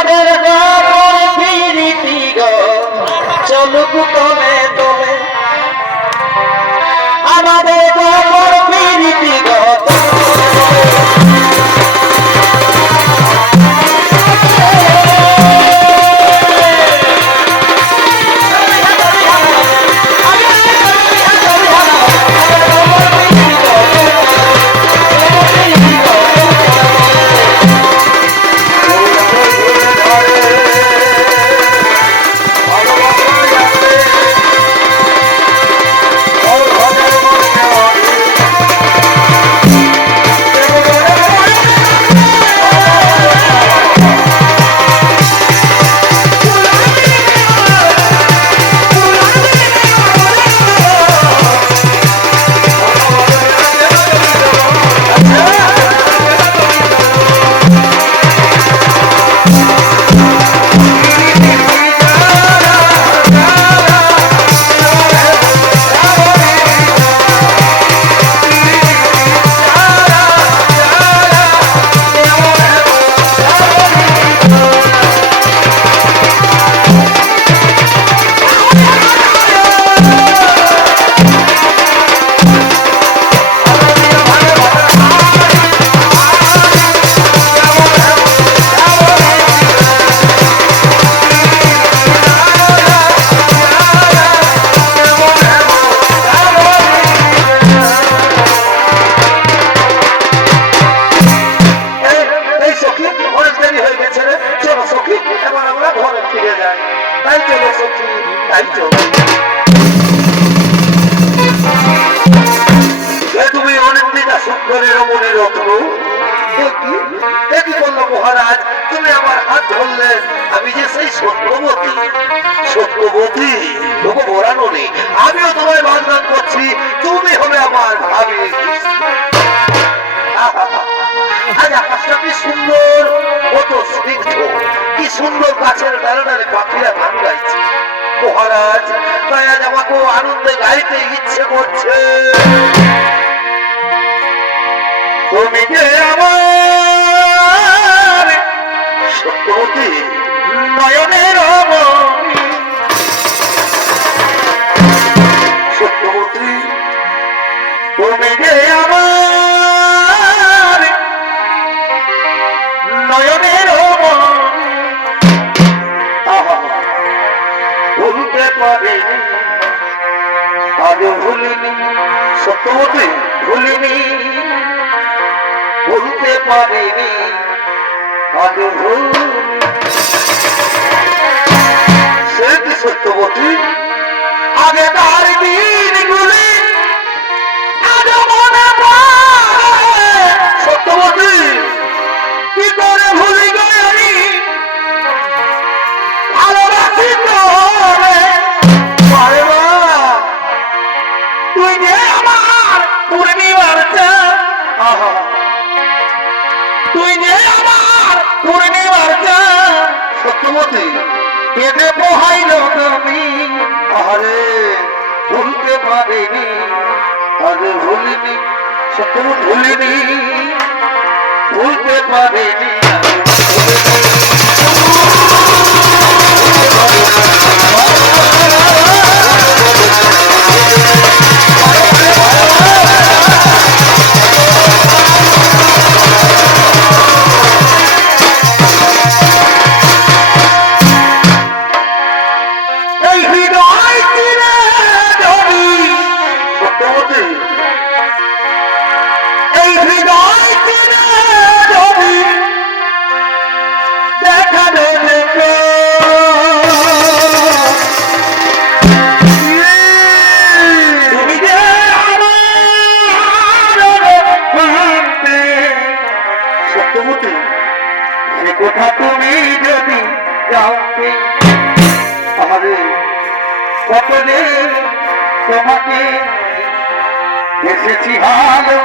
আমাদের গোপন প্রীতি গো চলুক তবে তবে আমাদের গোপন প্রীতি গো তুমি অনেকদিন সুন্দরের মনে রত্ন দেখি বললো মহারাজ তুমি আমার হাত ধরলে আমি যে সেই সত্যবতী সত্যবতী লোক বরানো নেই আমিও তোমায় বাগদান করছি তুমি হবে আমার ভাবি আজ আকাশটা কি সুন্দর কত স্নিগ্ধ কি সুন্দর গাছের ডালে ডালে পাখিরা গান গাইছে মহারাজ তাই আজ আমাকে আনন্দে গাইতে ইচ্ছে করছে তুমি যে আমার সত্যবতী নয়নের সত্যবতী তুমি যে আমার নয়নের ভুলতে পারিনি আজ ভুলিনি সত্যবতী ভুলিনি ভুলতে পারিনি আজ ভুলিনি সে কি সত্যবতী আগে তার দিনগুলি আজ মনে পড়ে সত্যবতী কি করে ভুলি গেলি ভালোবাসি তোরে তুই যে আমার পূর্ণিমার চাঁদ তুই যে আমার পূর্ণিমার চাঁদ সত্যবতী কেঁদে পোহাইল তুমি আরে ভুলতে পারিনি আজ ভুলিনি সত্যবতী ভুলিনি ভুলতে পারিনি কোথা তুমি যদি জানতে আমাদের কতলে তোমাকে এসেছি ভালো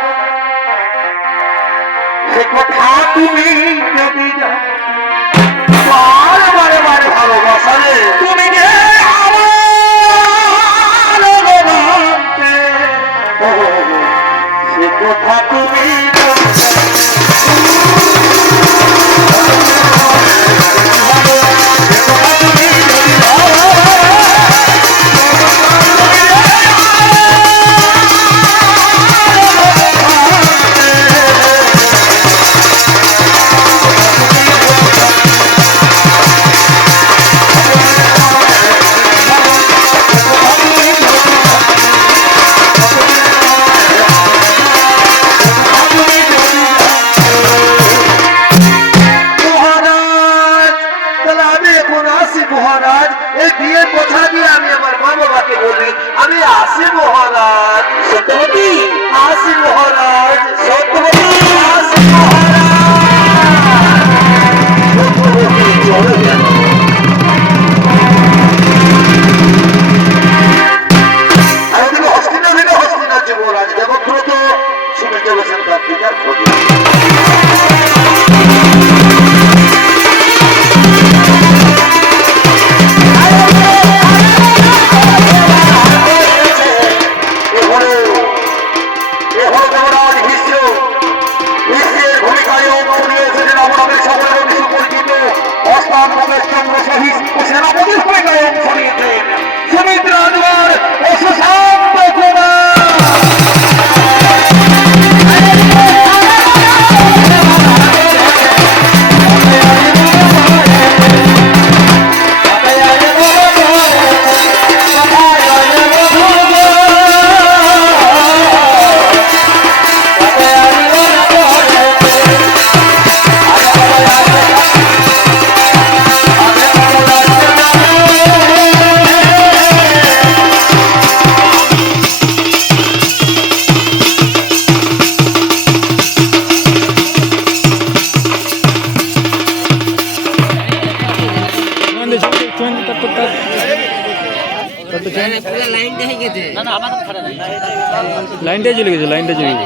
সে কথা তুমি যদি বারে বারে বারে ভালোবাসালে তুমি যে সে কথা তুমি বসেন তার দিকার খোঁজে। সেনাপতির ভূমিকায় অংশ নিয়েছেন সুমিত্রা রাজবার ও সুশান্ত কুমার। লাইনটাই চলে গেছে লাইনটা চলে গেছে